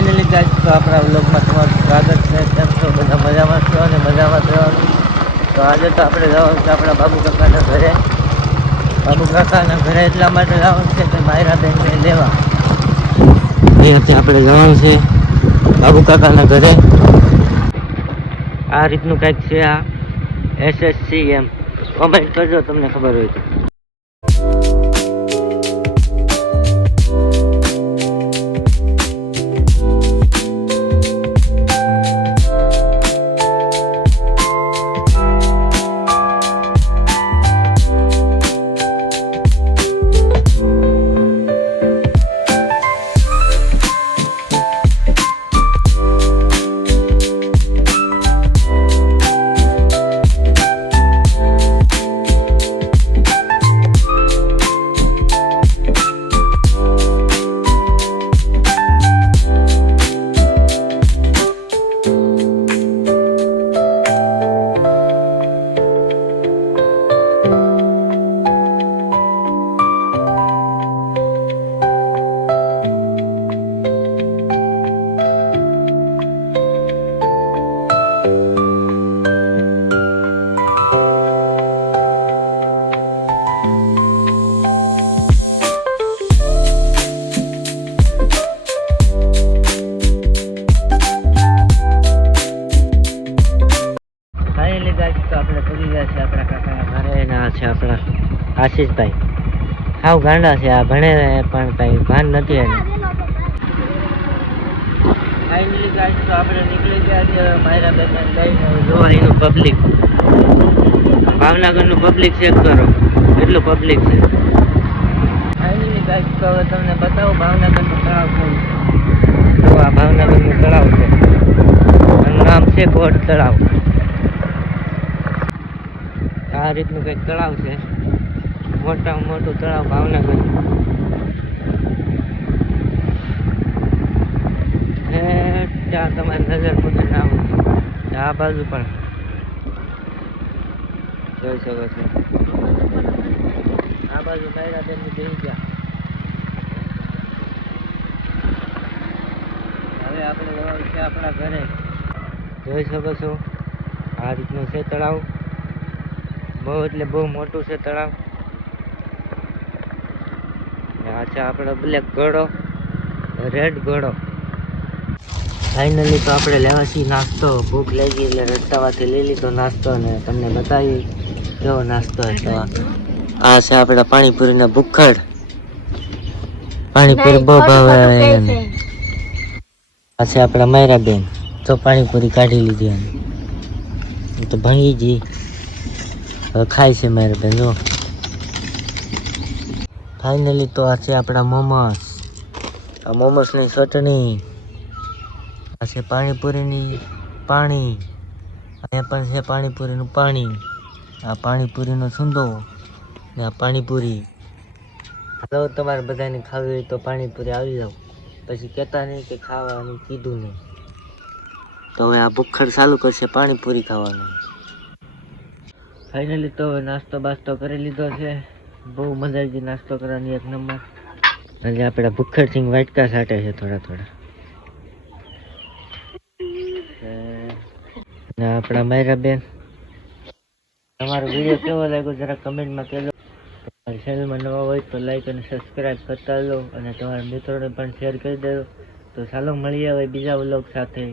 Finally guys તો આપણા વ્લોગમાં તમારું સ્વાગત છે. કેમ છો બધા? મજામાં છો અને મજામાં રહેવાનું. તો આજે તો આપણે જવાનું છે આપણા બાબુ કાકાના ઘરે. બાબુ કાકાના ઘરે એટલા માટે જવાનું છે કે માયરા બેનને લેવા અહીંયાથી આપણે જવાનું છે બાબુ કાકાના ઘરે. આ રીતનું કંઈક છે આ SSC એમ. કોમેન્ટ કરજો તમને ખબર હોય તો. આપણે પડી ગયા છે આપણા કાકાના ઘરે. ના છે આપણા આશીષભાઈ. હાવ ગાંડા છે આ, ભણે પણ કઈ ભાન નથી એને. ફાઇનલી ગાઈસ તો આપણે નીકળી ગયા છે માયરા બેનને લઈને. જોવા એનું પબ્લિક, ભાવનગરનું પબ્લિક ચેક કરો, કેટલું પબ્લિક છે. ફાઇનલી ગાઈસ તો હવે તમને બતાવું ભાવનગરનું તળાવ કેવું છે. જો આ ભાવનગરનું તળાવ છે, આનું નામ છે ગોળ તળાવ. આ રીતનું કંઈક તળાવ છે, મોટામાં મોટું તળાવ ભાવનગર. ત્યાં તમારી નજર મુજબ ના હોય. આ બાજુ પણ જોઈ શકો છો. આ બાજુ કાયરા તેમની જઈ ગયા. હવે આપણે જવાનું છે આપણા ઘરે. જોઈ શકો છો આ રીતનું છે તળાવ. બહુ એટલે બહુ મોટું છે તળાવ. આ છે આપણો બ્લેક ઘોડો, રેડ ઘોડો. ફાઇનલી તો આપણે લેવા છીએ નાસ્તો. ભૂખ લાગી એટલે રસ્તામાંથી લઈ લીધો નાસ્તો ને તમને બતાવી કેવો નાસ્તો હતો. આ છે આપણા પાણીપુરીના ભૂખડ. પાણીપુરી બહુ ભાવે એને. આ છે આપણા માયરા બેન. તો પાણીપુરી કાઢી લીધી એને તો ભંગી ગઈ. હવે ખાય છે મારા બેન. જો ફાઇનલી તો આ છે આપણા મોમોસ. આ મોમોસની ચટણી. આ છે પાણીપુરીની પાણી. અહીંયા પણ છે પાણીપુરીનું પાણી. આ પાણીપુરીનો સુંદો ને આ પાણીપુરી. જો તમારે બધાને ખાવી હોય તો પાણીપુરી આવી જાવ. પછી કહેતા નહીં કે ખાવાનું કીધું નહીં. તો હવે આ ભૂખડ ચાલુ કરશે પાણીપુરી ખાવાનું. ફાઇનલી તો હવે નાસ્તો બાસ્તો કરી લીધો છે. બહુ મજા આવી ગઈ નાસ્તો કરવાની, એક નંબર. આજે આપણા ભૂખડ સિંગ વાટકા સાટે છે થોડા થોડા. ને આપણા માયરા બેન, તમારો વિડીયો કેવો લાગ્યો જરા કમેન્ટમાં કહેજો. તમારી ચેનલમાં નવા હોય તો લાઈક અને સબસ્ક્રાઈબ કરતા લો અને તમારા મિત્રોને પણ શેર કરી દેજો. તો ચાલો મળીએ હવે બીજા વ્લોગ સાથે.